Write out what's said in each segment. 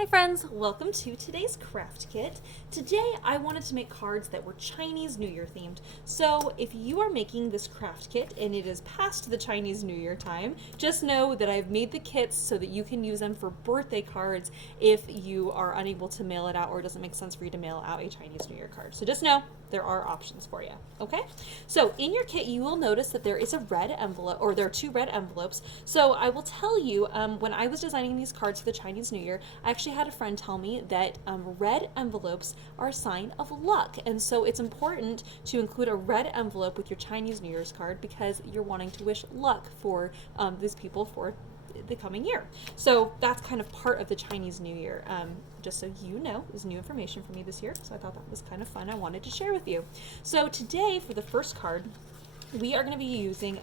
Hi friends, welcome to today's craft kit. Today I wanted to make cards that were Chinese New Year themed. So if you are making this craft kit and it is past the Chinese New Year time, just know that I've made the kits so that you can use them for birthday cards if you are unable to mail it out or it doesn't make sense for you to mail out a Chinese New Year card. So just know there are options for you, okay? So in your kit you will notice that there is a red envelope, or there are two red envelopes. So I will tell you, when I was designing these cards for the Chinese New Year, I actually had a friend tell me that red envelopes are a sign of luck, and so it's important to include a red envelope with your Chinese New Year's card because you're wanting to wish luck for these people for the coming year. So that's kind of part of the Chinese New Year. Just so you know, it was new information for me this year, so I thought that was kind of fun. I wanted to share with you. So today, for the first card, we are going to be using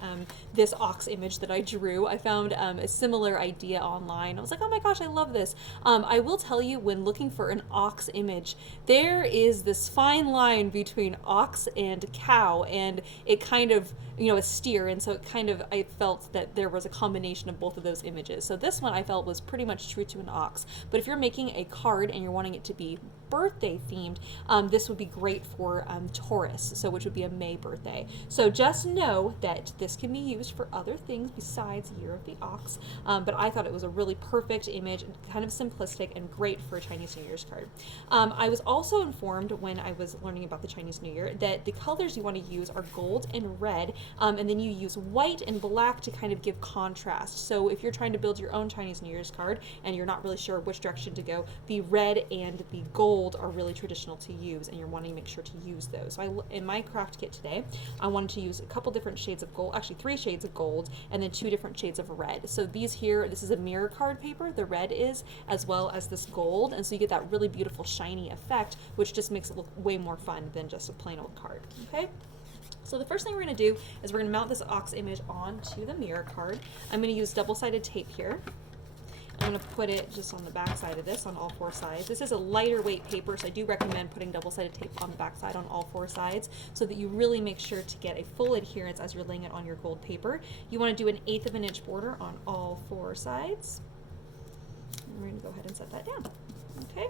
this ox image that I drew. I found a similar idea online. I was like, oh my gosh, I love this. I will tell you, when looking for an ox image, there is this fine line between ox and cow, and it kind of, a steer, and so it kind of, I felt that there was a combination of both of those images. So this one I felt was pretty much true to an ox. But if you're making a card and you're wanting it to be birthday themed, this would be great for Taurus, so which would be a May birthday. So just know that this can be used for other things besides Year of the Ox, but I thought it was a really perfect image, kind of simplistic and great for a Chinese New Year's card. I was also informed when I was learning about the Chinese New Year that the colors you want to use are gold and red, and then you use white and black to kind of give contrast. So if you're trying to build your own Chinese New Year's card and you're not really sure which direction to go, the red and the gold are really traditional to use, and you're wanting to make sure to use those. So in my craft kit today, I wanted to use a couple different shades of gold, actually 3 shades of gold, and then 2 different shades of red. So these here, this is a mirror card paper, the red is, as well as this gold, and so you get that really beautiful shiny effect, which just makes it look way more fun than just a plain old card, okay? So the first thing we're going to do is we're going to mount this ox image onto the mirror card. I'm going to use double-sided tape here. I'm going to put it just on the back side of this, on all 4 sides. This is a lighter weight paper, so I do recommend putting double-sided tape on the back side on all 4 sides so that you really make sure to get a full adherence as you're laying it on your gold paper. You want to do an 1/8 of an inch border on all 4 sides. And we're going to go ahead and set that down. Okay,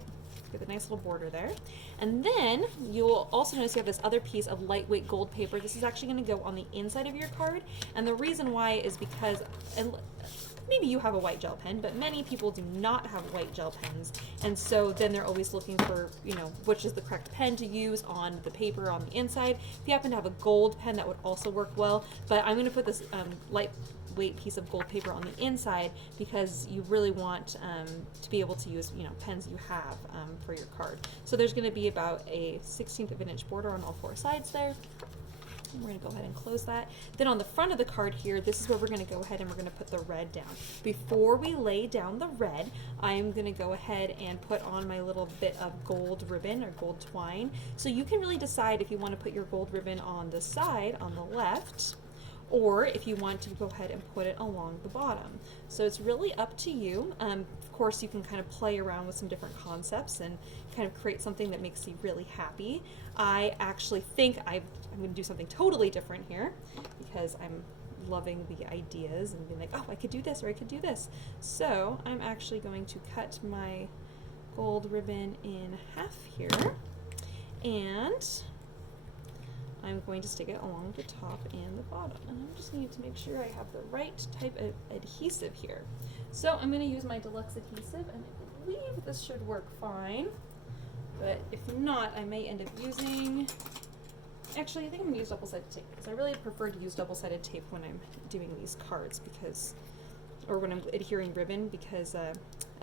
get a nice little border there. And then you'll also notice you have this other piece of lightweight gold paper. This is actually going to go on the inside of your card, and the reason why is because, maybe you have a white gel pen, but many people do not have white gel pens, and so then they're always looking for, which is the correct pen to use on the paper on the inside. If you happen to have a gold pen, that would also work well, but I'm going to put this lightweight piece of gold paper on the inside because you really want to be able to use, pens you have for your card. So there's going to be about a 1/16 of an inch border on all 4 sides there. And we're going to go ahead and close that. Then on the front of the card here, this is where we're going to go ahead and we're going to put the red down. Before we lay down the red, I'm going to go ahead and put on my little bit of gold ribbon or gold twine. So you can really decide if you want to put your gold ribbon on the side, on the left, or if you want to go ahead and put it along the bottom. So it's really up to you. Of course, you can kind of play around with some different concepts and kind of create something that makes you really happy. I actually think I'm going to do something totally different here because I'm loving the ideas and being like, oh, I could do this or I could do this. So I'm actually going to cut my gold ribbon in half here, and I'm going to stick it along the top and the bottom. And I just need to make sure I have the right type of adhesive here. So I'm going to use my deluxe adhesive, and I believe this should work fine. But if not, I may end up using, actually I think I'm going to use double-sided tape because I really prefer to use double-sided tape when I'm doing these cards because, or when I'm adhering ribbon, because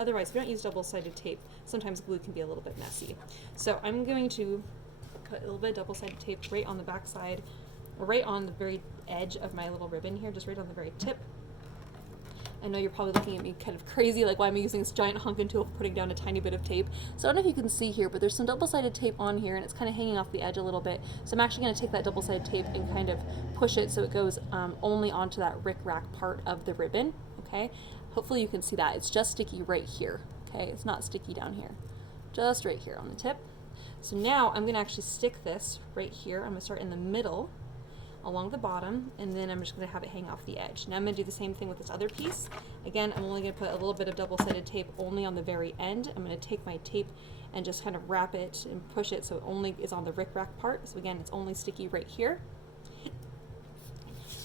otherwise if you don't use double-sided tape, sometimes glue can be a little bit messy. So I'm going to put a little bit of double-sided tape right on the back side, or right on the very edge of my little ribbon here, just right on the very tip. I know you're probably looking at me kind of crazy, like why am I using this giant hunking tool putting down a tiny bit of tape? So I don't know if you can see here, but there's some double-sided tape on here and it's kind of hanging off the edge a little bit. So I'm actually going to take that double-sided tape and kind of push it so it goes only onto that rick-rack part of the ribbon, okay? Hopefully you can see that. It's just sticky right here, okay? It's not sticky down here, just right here on the tip. So now I'm going to actually stick this right here. I'm going to start in the middle along the bottom, and then I'm just going to have it hang off the edge. Now I'm going to do the same thing with this other piece. Again, I'm only going to put a little bit of double-sided tape only on the very end. I'm going to take my tape and just kind of wrap it and push it so it only is on the rickrack part. So again, it's only sticky right here.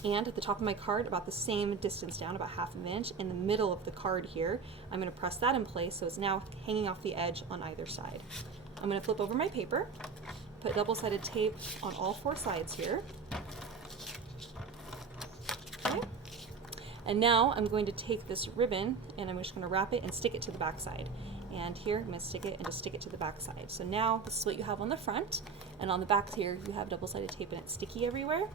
And at the top of my card, about the same distance down, about 1/2 inch, in the middle of the card here, I'm going to press that in place so it's now hanging off the edge on either side. I'm going to flip over my paper, put double-sided tape on all 4 sides here. Okay. And now I'm going to take this ribbon and I'm just going to wrap it and stick it to the back side. And here I'm going to stick it and just stick it to the back side. So now this is what you have on the front, and on the back here you have double-sided tape and it's sticky everywhere.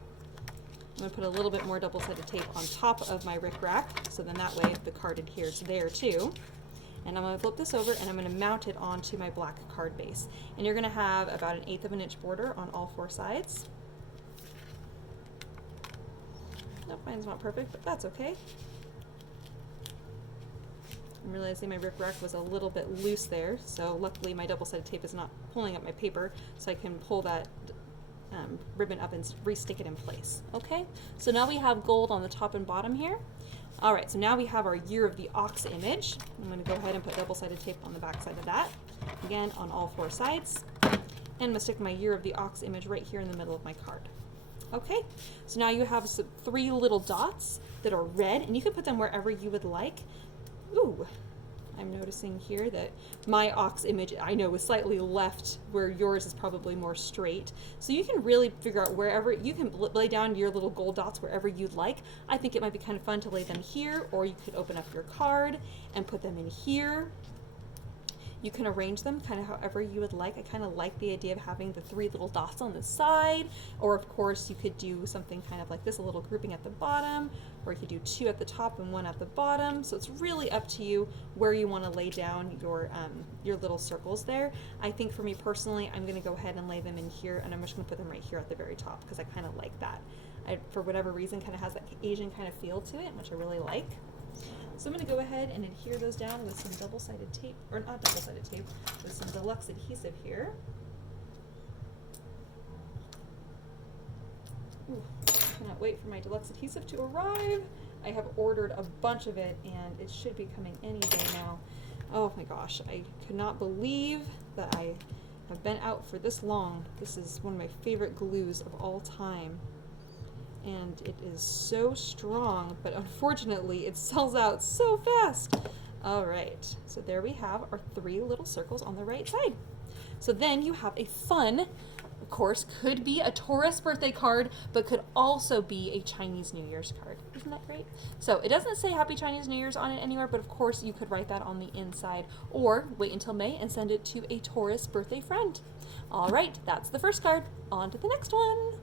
I'm going to put a little bit more double-sided tape on top of my rickrack, so then that way the card adheres there too. And I'm going to flip this over and I'm going to mount it onto my black card base. And you're going to have about 1/8 inch border on all 4 sides. Nope, mine's not perfect, but that's okay. I'm realizing my rickrack was a little bit loose there, so luckily my double-sided tape is not pulling up my paper, so I can pull that ribbon up and re-stick it in place. Okay, so now we have gold on the top and bottom here. Alright, so now we have our Year of the Ox image. I'm going to go ahead and put double-sided tape on the back side of that, again on all 4 sides, and I'm going to stick my Year of the Ox image right here in the middle of my card. Okay, so now you have 3 little dots that are red, and you can put them wherever you would like. Ooh, I'm noticing here that my ox image, I know, is slightly left where yours is probably more straight. So you can really figure out wherever, you can lay down your little gold dots wherever you'd like. I think it might be kind of fun to lay them here, or you could open up your card and put them in here. You can arrange them kind of however you would like. I kind of like the idea of having the 3 little dots on the side, or of course you could do something kind of like this, a little grouping at the bottom, or you could do 2 at the top and 1 at the bottom. So it's really up to you where you want to lay down your little circles there. I think for me personally, I'm going to go ahead and lay them in here, and I'm just going to put them right here at the very top because I kind of like that. For whatever reason, kind of has that Asian kind of feel to it, which I really like. So I'm going to go ahead and adhere those down with some double-sided tape, or not double-sided tape, with some deluxe adhesive here. Ooh, cannot wait for my deluxe adhesive to arrive. I have ordered a bunch of it and it should be coming any day now. Oh my gosh, I could not believe that I have been out for this long. This is one of my favorite glues of all time. And it is so strong, but unfortunately it sells out so fast. All right, so there we have our 3 little circles on the right side. So then you have a fun, of course, could be a Taurus birthday card, but could also be a Chinese New Year's card. Isn't that great? So it doesn't say Happy Chinese New Year's on it anywhere, but of course you could write that on the inside, or wait until May and send it to a Taurus birthday friend. All right, that's the first card. On to the next one.